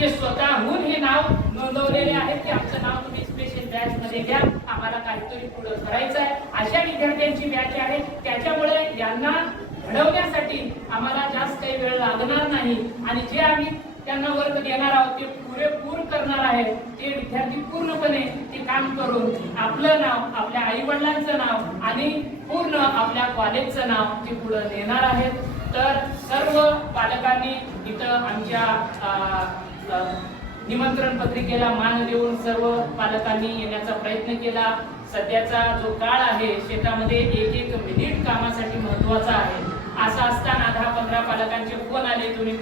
ते स्वतःहून हे नाव नोंदवलेले आहेत की आमचं नाव तुम्ही स्पेशल बॅच मध्ये घ्या. आम्हाला काहीतरी पुढे करायचं आहे. अशा विद्यार्थ्यांची बॅच आहे. त्याच्यामुळे यांना घडवण्यासाठी आम्हाला जास्त काही वेळ लागणार नाही. आणि जे आम्ही त्यांना वर्ग देणार आहोत ते पुरेपूर करणार आहे ते विद्यार्थी पूर्णपणे ते काम करून आपलं नाव आपल्या आई वडिलांचं नाव आणि पूर्ण आपल्या कॉलेजचं नाव ते पुढे नेणार आहेत. तर सर्व पालकांनी इथं आमच्या निमंत्रण पत्रिकेला मान देऊन सर्व पालकांनी येण्याचा प्रयत्न केला. सध्याचा जो काळ आहे शेतामध्ये एक एक मिनिट कामासाठी महत्त्वाचा आहे. असं असताना दहा पंधरा पालकांचे फोन आले तुम्ही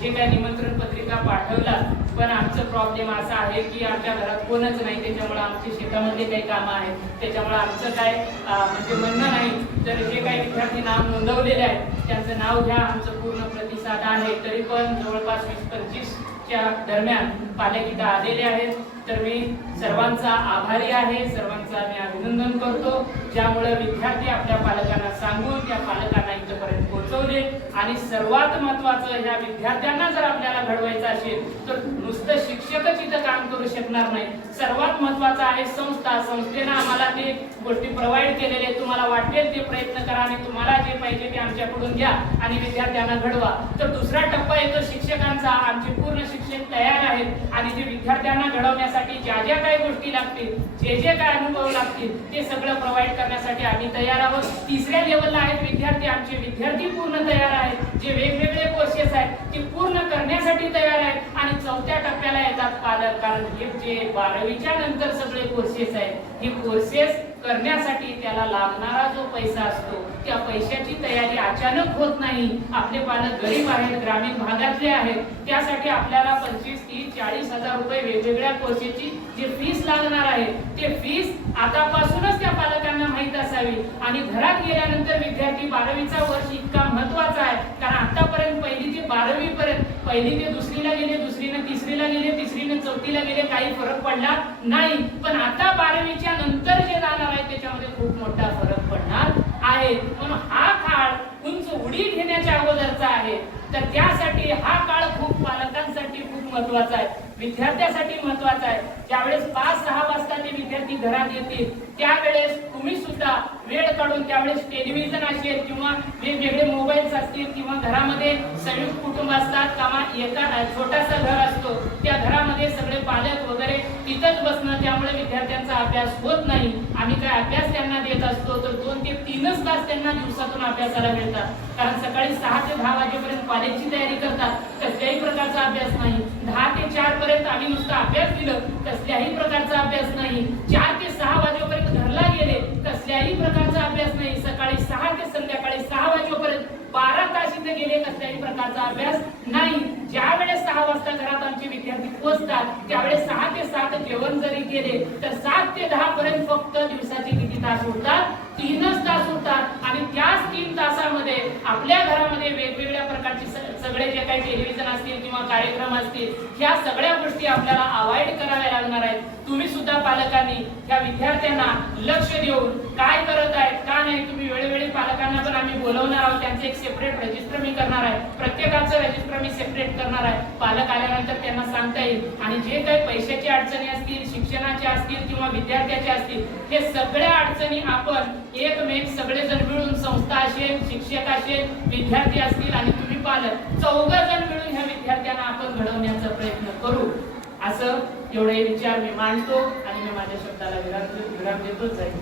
जे काही निमंत्रण पत्रिका पाठवला. पण आमचं प्रॉब्लेम असा आहे की आमच्या घरात कोणच नाही. त्याच्यामुळे आमचे शेतामधले काही कामं आहेत. त्याच्यामुळे आमचं काय म्हणजे म्हणणं नाही. तर जे काही विद्यार्थी नाव नोंदवलेले आहेत त्यांचं नाव घ्या. आमचं पूर्ण प्रतिसाद आहे. तरी पण जवळपास वीस पंचवीस च्या दरम्यान पालक इथं आलेले आहेत. तर मी सर्वांचा आभारी आहे. सर्वांचा मी अभिनंदन करतो. ज्यामुळे विद्यार्थी आपल्या पालकांना सांगून त्या पालकांना पाहिजे आणि सर्वात महत्वाचं ह्या विद्यार्थ्यांना जर आपल्याला घडवायचं असेल तर नुसतं शिक्षकच इथं काम करू शकणार नाही. सर्वात महत्वाचं आहे संस्था. संस्थेनं आम्हाला ते गोष्टी प्रोव्हाइड केलेले आहेत. तुम्हाला वाटेल ते प्रयत्न करा आणि तुम्हाला जे पाहिजे ते आमच्याकडून घ्या आणि विद्यार्थ्यांना घडवा. तर दुसरा टप्पा येतो शिक्षकांचा. आमचे पूर्ण शिक्षक तयार आहेत. आणि ते विद्यार्थ्यांना घडवण्यासाठी ज्या ज्या काही गोष्टी लागतील जे जे काय अनुभव लागतील ते सगळं प्रोव्हाइड करण्यासाठी आम्ही तयार आहोत. तिसऱ्या लेवलला आहेत विद्यार्थी. आमचे विद्यार्थी पूर्ण तयार आहेत. जे वेगवेगळे कोर्सेस आहेत ते पूर्ण करण्यासाठी तयार आहेत. आणि चौथ्या टप्प्याला कारण हे जे बारावीच्या नंतर सगळे कोर्सेस आहेत हे कोर्सेस करण्यासाठी त्याला लागणारा जो पैसा असतो त्या पैशाची तयारी अचानक होत नाही. आपले पालक गरीब आहेत ग्रामीण भागातले आहेत त्यासाठी आपल्याला पंचवीस तीस चाळीस हजार रुपये वेगवेगळ्या कोर्सेसची जी फीस लागणार आहे ते फीस आतापासूनच त्या पालकांना माहीत असावी. आणि घरात गेल्यानंतर विद्यार्थी बारावीचा वर्ष इतका महत्त्वाचा आहे कारण आतापर्यंत पहिली ते बारावी पर्यंत पहिली ते दुसरीला गेले दुसरीने तिसरीला गेले तिसरीने चौथीला गेले काही फरक पडला नाही. पण आता बारावीच्या नंतर जे जाणार आहे त्याच्यामध्ये खूप मोठा फरक पडणार आहे. म्हणून हा काळ उंच उडी घेण्याच्या अगोदरचा आहे. तर त्यासाठी हा काळ खूप पालकांसाठी खूप महत्त्वाचा आहे. विद्यार्थ्यासाठी महत्त्वाचा आहे. ज्यावेळेस पाच सहा वाजता ते विद्यार्थी घरात येतील त्यावेळेस तुम्ही सुद्धा वेळ काढून त्यावेळेस टेलिव्हिजन असेल किंवा वेगवेगळे मोबाईल असतील किंवा घरामध्ये संयुक्त कुटुंब असतात किंवा एका छोटासा घर असतो त्या घरामध्ये सगळे पालक वगैरे तिथंच बसणं त्यामुळे विद्यार्थ्यांचा अभ्यास होत नाही. आम्ही काय अभ्यास त्यांना देत असतो तर दोन ते तीनच तास त्यांना दिवसातून अभ्यासाला मिळतात. कारण सकाळी सहा ते दहा वाजेपर्यंत कॉलेजची तयारी करतात कसल्याही प्रकारचा अभ्यास नाही. दहा ते चार पर्यंत आम्ही नुसता अभ्यास दिलं कसल्याही प्रकारचा अभ्यास नाही चार ते सहा वाजेपर्यंत घरला गेले कसल्याही प्रकारचा अभ्यास नाही सकाळी सहा ते संध्याकाळी सहा वाजेपर्यंत बारा तास इथे गेले कसल्याही अभ्यास नाही. ज्या वेळेस सहा वाजता घरात आमचे विद्यार्थी पोहोचतात त्यावेळेस सहा ते सात जेवण जरी केले तर सात ते दहा पर्यंत फक्त दिवसाचे किती तास होतात तीनच तास उरतात आणि त्याच तीन तासामध्ये आपल्या घरामध्ये वेगवेगळ्या प्रकारचे स- सगळे जे काही टेलिव्हिजन असतील किंवा कार्यक्रम असतील ह्या सगळ्या गोष्टी आपल्याला अवॉइड कराव्या लागणार आहेत. तुम्ही सुद्धा पालकांनी त्या विद्यार्थ्यांना लक्ष देऊन काय करत आहेत का नाही तुम्ही वेळोवेळी पालकांना पण आम्ही बोलवणार आहोत. त्यांचे एक सेपरेट रजिस्टर मी करणार आहे. प्रत्येकाचं रजिस्टर मी सेपरेट करणार आहे. पालक आल्यानंतर त्यांना सांगता येईल. आणि जे काही पैशाची अडचणी असतील शिक्षणाच्या असतील किंवा विद्यार्थ्याच्या असतील हे सगळ्या अडचणी आपण एकमेक सगळेजण मिळून संस्था असेल शिक्षक असेल विद्यार्थी असतील आणि तुम्ही पालक चौघ जण मिळून ह्या विद्यार्थ्यांना आपण घडवण्याचा प्रयत्न करू. असं एवढे विचार मी मांडतो आणि मी माझ्या शब्दाला विराम विराम देतोच जाईल